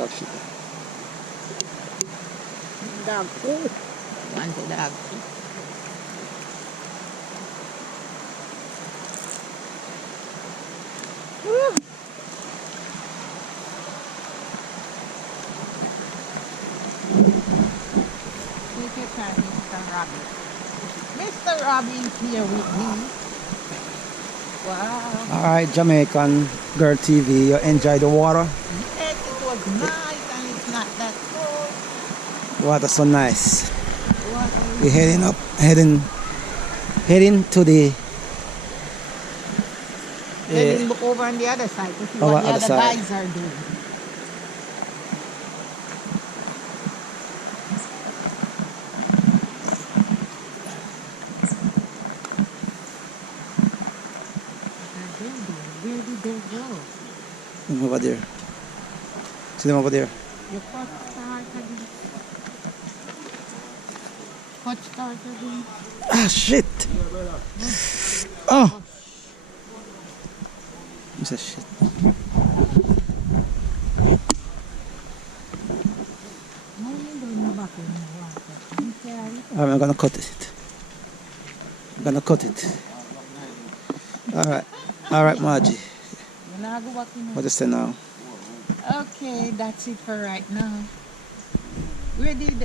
Black sheep. Dog food. Want the dog food. Woo. Take your time, Mr. Robbie. Mr. Robbie is here with me. Wow. Alright, Jamaican Girl TV, you enjoy the water? Yes, it was nice and it's not that cold. Water so nice. Water is We're heading up, heading to the Then look over on the other side to see Over what the other other side. guys are doing. Where did they go? over there. See them over there. Your hot start again. Hot start again. Ah, shit! Oh! It's a shit. No, you don't know back in the water. You carry. I'm gonna cut it. I'm gonna cut it. Alright. Alright, Margie. You not go back in the What do you say now? Okay, that's it for right now. Where did